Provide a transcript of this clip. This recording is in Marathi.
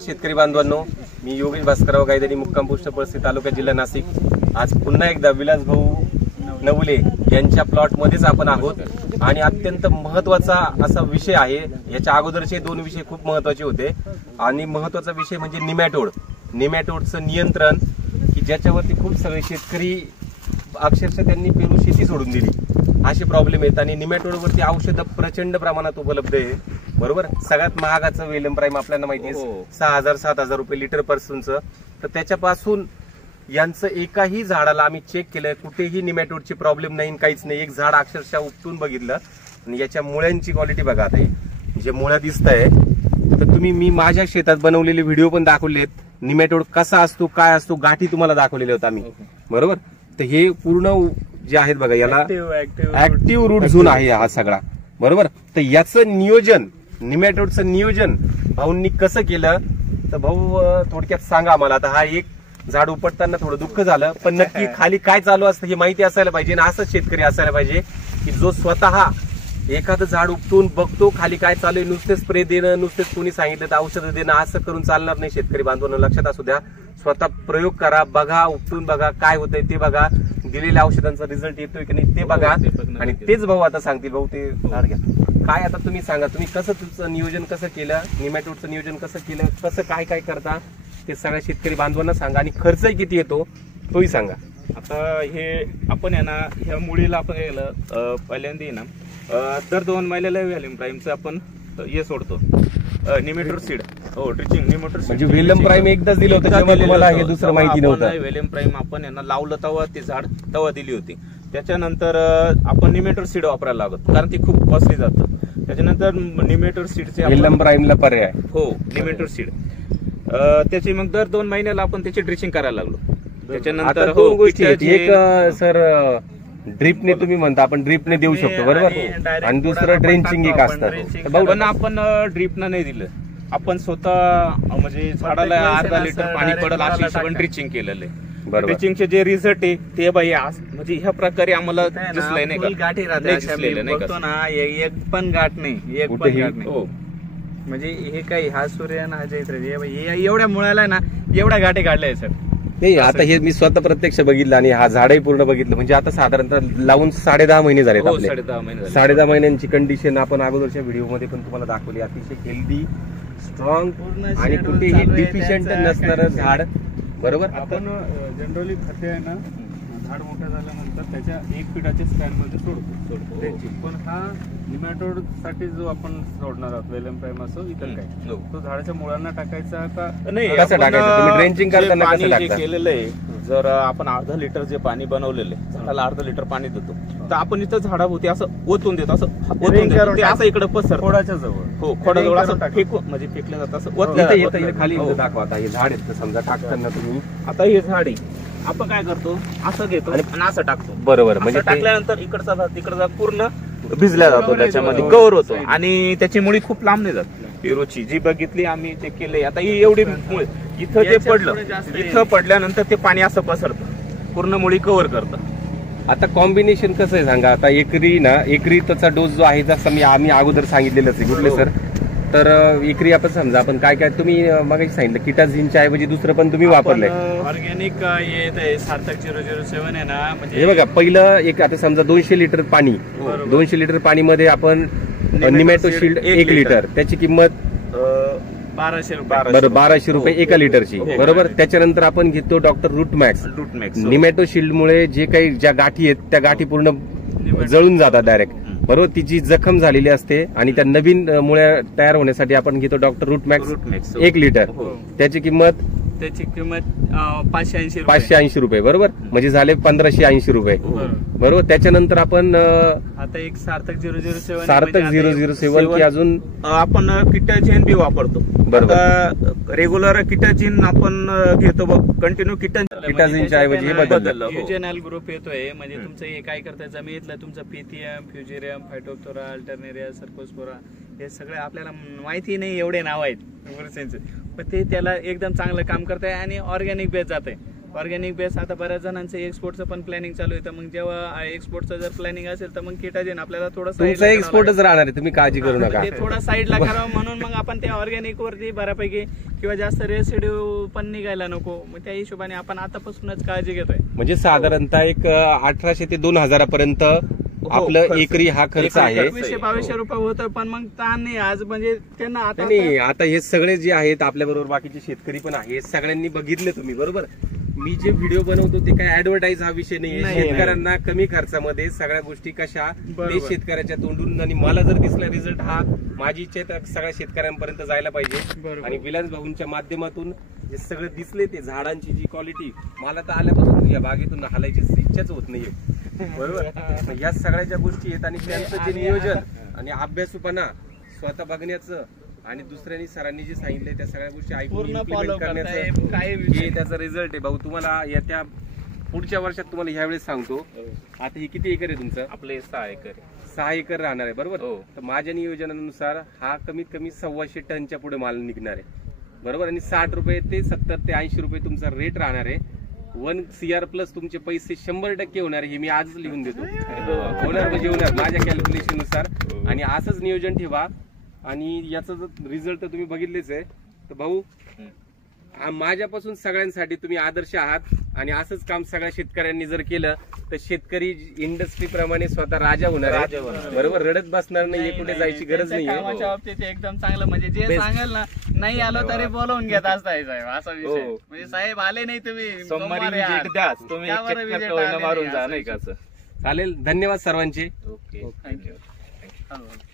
शेतकरी बांधवांनो, मी योगेश भास्करराव गायधनी, मुक्काम पोस्ट पळशी, तालुका, जिल्हा नाशिक. आज पुन्हा एकदा विलास भाऊ नवले यांच्या प्लॉट मध्येच आपण आहोत आणि अत्यंत महत्त्वाचा असा विषय आहे. याच्या अगोदरचे दोन विषय खूप महत्त्वाचे होते आणि महत्त्वाचा विषय म्हणजे निमॅटोडचं नियंत्रण, की ज्याच्यावरती खूप सगळे शेतकरी अक्षरशः त्यांनी पेरू शेती सोडून दिली. असे प्रॉब्लेम आहेत आणि निमॅटोडवरती औषधं प्रचंड प्रमाणात उपलब्ध आहे. बरोबर, सगळ्यात महागाचं वेलम प्राईम आपल्याला माहिती आहे, 6,000-7,000 रुपये लिटर पर्सूनचं. तर त्याच्यापासून यांचं एकाही झाडाला आम्ही चेक केलं, कुठेही निमॅटोडची प्रॉब्लेम नाही, काहीच नाही. एक झाड अक्षरशः उपटून बघितलं आणि याच्या मुळ्यांची क्वालिटी बघा. आता जे मुळ्या दिसत आहे, तर तुम्ही मी माझ्या शेतात बनवलेले व्हिडिओ पण दाखवलेत. निमॅटोड कसा असतो, काय असतो, गाठी तुम्हाला दाखवलेले होत आम्ही. बरोबर, तर हे पूर्ण जे आहेत बघा, याला ऍक्टिव्ह रूट झोन आहे हा सगळा. बरोबर, तर याचं नियोजन, निमॅटोडचं नियोजन भाऊंनी कसं केलं, तर भाऊ थोडक्यात सांगा मला. आता हा एक झाड उपटताना थोडं दुःख झालं, पण नक्की खाली काय चालू असतं हे माहिती असायला पाहिजे. आणि असंच शेतकरी असायला पाहिजे की जो स्वतः एखादं झाड उपटून बघतो खाली काय चालू आहे. नुसते स्प्रे देणं, नुसतेच कोणी सांगितलं तर औषधं देणं, असं करून चालणार नाही. शेतकरी बांधवांना लक्षात असू द्या, स्वतः प्रयोग करा, बघा, उपटून बघा काय होतंय ते बघा, दिलेल्या औषधांचा रिझल्ट येतोय की नाही ते बघा. आणि तेच भाऊ आता सांगतील. भाऊ ते झाड घ्या, काय आता तुम्ही सांगा, तुम्ही कसं तुमचं नियोजन कसं केलं, निमॅटोडचं नियोजन कसं केलं, कसं काय काय करता ते सगळ्या शेतकरी बांधवांना सांगा. आणि खर्चही किती येतो तोही सांगा. आता हे आपण आहे ना, ह्या मुळीला आपण पहिल्यांदा ना दर 2 महिन्याला वेलम प्राईमचं आपण हे सोडतो, निमॅटोड सीड. हो, ड्रिचिंग निमॅटोड सीड. म्हणजे वेलम प्राईम एकदाच दिलं होतं, त्यामुळे तुम्हाला हे दुसरं माहिती नव्हतं. वेलम प्राईम आपण यांना लावलं तेव्हा ते झाड तेव्हा दिली होती. त्याच्यानंतर आपण निमॅटोड सीड वापरायला लागत, कारण ती खूप कॉस्टली जातं. त्याच्यानंतर निमॅटोड सीडचे वेलम प्राईमला पर्याय. हो, निमॅटोड सीड. त्याची मग दर 2 महिन्याला आपण त्याची ड्रिचिंग करायला लागलो. त्याच्यानंतर दोन गोष्टी आहेत. एक सर ड्रिपने तुम्ही म्हणता, आपण ड्रिपने देऊ शकतो. बरोबर, आणि दुसरं ड्रेंचिंग एक असतं. पण आपण ड्रिपनं नाही दिलं, आपण स्वतः म्हणजे झाडाला अर्धा लिटर पाणी पडेल अशी हिशोबाने ड्रिचिंग केलेलं आहे. ड्रिचिंगचे जे रिझल्ट आहे ते बाई म्हणजे ह्या प्रकारे आम्हाला दिसलंय नाही का, गाठी राहतो ना, एक पण गाठ नाही, एक पण गाठ नाही. हो, म्हणजे हे काही हा सूर्य ना, हा जैत्र एवढ्या मुळाला ना एवढ्या गाठी काढल्या सर. नाही, आता हे मी स्वतः प्रत्यक्ष बघितलं आणि हा झाडही पूर्ण बघितलं. म्हणजे आता साधारणतः लावून 10.5 महिने झाले. 10.5 महिन्यांची कंडिशन आपण अगोदरच्या व्हिडिओ मध्ये पण तुम्हाला दाखवली. अतिशय हेल्दी, स्ट्रॉंग आणि कुठेही डिफिशियंट नसणारं झाड. बरोबर, आपण जनरली खते आहे ना, झाड मोठं झाल्यानंतर त्याच्या 1 फीटाच्या स्पॅन मध्ये सोडतो. पण हा निमॅटोड साठी जो आपण सोडणार आहोत वेलम प्राईम असो इतर काही, तो झाडाच्या मुळांना टाकायचा का नाही, कसं टाकायचं? तुम्ही ड्रेंचिंग करताना कसं टाकता? केलेलं आहे. जर आपण अर्धा लिटर जे पाणी बनवलेलं आहे, झाडाला अर्धा लिटर पाणी देतो, तर आपण इथं झाडाभोवती असं ओतून देतो, असं ओतून देतो, ते असं इकडे पसर खोडाच्या जवळ. हो, खोडाजवळ असं फेकून म्हणजे फेकलं जातं, असं ओतलं येतं. खाली दाखवा. आता हे झाड आहेत समजा, टाकताना तुम्ही, आता हे झाड आहे, आपण काय करतो, असं घेतो आणि असं टाकतो. बरोबर, म्हणजे टाकल्यानंतर इकडचा भाग तिकडचा पूर्ण भिजला जातो, त्याच्यामध्ये कव्हर होतो आणि त्याची मुळी खूप लांब नाही जात. पेरूची जी बघितली आम्ही ते केले. आता ही एवढी मुळी इथं ते पडलं, इथं पडल्यानंतर ते पाणी असं पसरतं, पूर्ण मुळी कव्हर करतं. आता कॉम्बिनेशन कसं आहे सांगा. आता एकरी त्याचा डोस जो आहे, जसं आम्ही अगोदर सांगितलेलंच आहे. कुठले सर, तर एकरी आपण समजा आपण काय काय तुम्ही मग सांगितलं, किटाझिनच्या ऐवजी दुसरं पण तुम्ही वापरलंय. ऑर्गॅनिक सार्थक 007 आहे ना. म्हणजे हे बघा, पहिलं एक आता समजा 200 लिटर पाणी, 200 लिटर पाणी मध्ये आपण निमॅटोशिल्ड 1 लिटर, त्याची किंमत 1200 रुपये. बरं, 1200 रुपये 1 लिटरची. बरोबर, त्याच्यानंतर आपण घेतो डॉक्टर रूटमॅक्स. निमॅटोशिल्ड मुळे जे काही ज्या गाठी आहेत त्या गाठी पूर्ण जळून जातात डायरेक्ट. बरोबर, तिची जखम झालेली असते आणि त्या नवीन मुळ्या तयार होण्यासाठी आपण घेतो डॉक्टर रूटमॅक्स 1 लिटर. त्याची किंमत 580 रुपये. बरोबर, म्हणजे झाले 1580 रुपये. बरोबर, त्याच्यानंतर आपण आता एक सार्थक 007 की अजून आपण किटाजिन बी वापरतो. बरोबर, रेग्युलर किटाजिन आपण घेतो बघ, कंटिन्यू किटाजिनच्या ऐवजी बदललं. फ्युजनल ग्रुप येतोय. म्हणजे तुमचं हे काय करताय, जमिनीतलं तुमचं पिथियम, फ्युजेरियम, फायटोप्थोरा, अल्टरनेरिया, सर्कोस्पोरा, हे सगळे आपल्याला माहिती नाही, एवढे नाव आहेत, पण ते त्याला एकदम चांगलं काम करत आहे आणि ऑर्गॅनिक बेस जात आहे. ऑर्गॅनिक बेस आता बऱ्याच जणांचं एक्सपोर्टचं पण प्लॅनिंग चालू आहे. तर मग जेव्हा एक्सपोर्टचं जर प्लॅनिंग असेल तर मग किटाजिन आपल्याला थोडं तुमचा एक्सपोर्टच राहणार आहे, तुम्ही काळजी करू नका. ते थोडा साईडला करावं म्हणून मग आपण त्या ऑर्गॅनिक वरती बऱ्यापैकी किंवा जास्त रेसिड्यू पण निघायला नको, मग त्या हिशोबाने आपण आतापासूनच काळजी घेतोय. म्हणजे साधारणतः एक 1800 ते 2000 पर्यंत आपलं एकरी हा खर्च आहे. 2100-2200 रुपये होतोय, पण मग ताण नाही आज म्हणजे त्यांना आता नाही, आता हे सगळे जे आहेत आपल्या बरोबर बाकीचे शेतकरी पण आहेत, सगळ्यांनी बघितले तुम्ही बरोबर. मी जे व्हिडिओ बनवतो ते काय ऍडव्हर्टाईज हा विषय नाही. शेतकऱ्यांना कमी खर्चामध्ये सगळ्या गोष्टी कशा ते शेतकऱ्याच्या तोंडून, आणि मला जर दिसला रिझल्ट हा, माझी इच्छा आहे तर सगळ्या शेतकऱ्यांपर्यंत जायला पाहिजे. आणि विलास भाऊंच्या माध्यमातून जे सगळं दिसले ते झाडांची जी क्वालिटी, मला तर आल्यापासून या बागेतून हलायची इच्छाच होत नाहीये बरोबर. या सगळ्या ज्या गोष्टी आहेत आणि त्यांचं जे नियोजन आणि अभ्यासूपणा स्वतः बघण्याचं आणि दुसऱ्यांनी सरांनी जे सांगितले त्या सगळ्या गोष्टी ऐकून पूर्ण इम्प्लिमेंट follow करण्याचं काय हे त्याचा रिझल्ट आहे भाऊ. तुम्हाला येत्या पुढच्या वर्षात तुम्हाला ह्यावेळेस सांगतो. आता ही किती एकर आहे तुमचं? आपले 6 एकर 6 एकर राहणार आहे बरोबर. हो. तर माझ्या नियोजनानुसार हा कमीत कमी 125 टनच्या पुढे माल निघणार आहे बरोबर. आणि 60 रुपये ते 70 ते 80 रुपये तुमचा रेट राहणार आहे. 1 CR प्लस तुमचे पैसे 100% होणार हे मी आजच लिहून देतो. होणार म्हणजे होणार माझ्या कॅल्क्युलेशन नुसार. आणि असंच नियोजन ठेवा. आणि याचा जर रिझल्ट तर तुम्ही बघितलेच आहे. तर भाऊ माझ्यापासून सगळ्यांसाठी तुम्ही आदर्श आहात. आणि असंच काम सगळ्या शेतकऱ्यांनी जर केलं तर शेतकरी इंडस्ट्री प्रमाणे स्वतः राजा होणार आहे बरोबर. रडत बसणार नाही, कुठे जायची गरज नाही. कामाच्या बाबतीत एकदम चांगलं, म्हणजे जे सांगाल ना, नाही आलो तरी बोलवून घेत असताय साहेब, असा विषय. म्हणजे साहेब आले नाही तुम्ही सोमवारी सोमवारी या. visit द्या, तुम्ही त्यावर check visit करता होईना आले मारून नाही, जा असं नाही का. चालेल. धन्यवाद सर्वांचे. Okay, thank you. हो.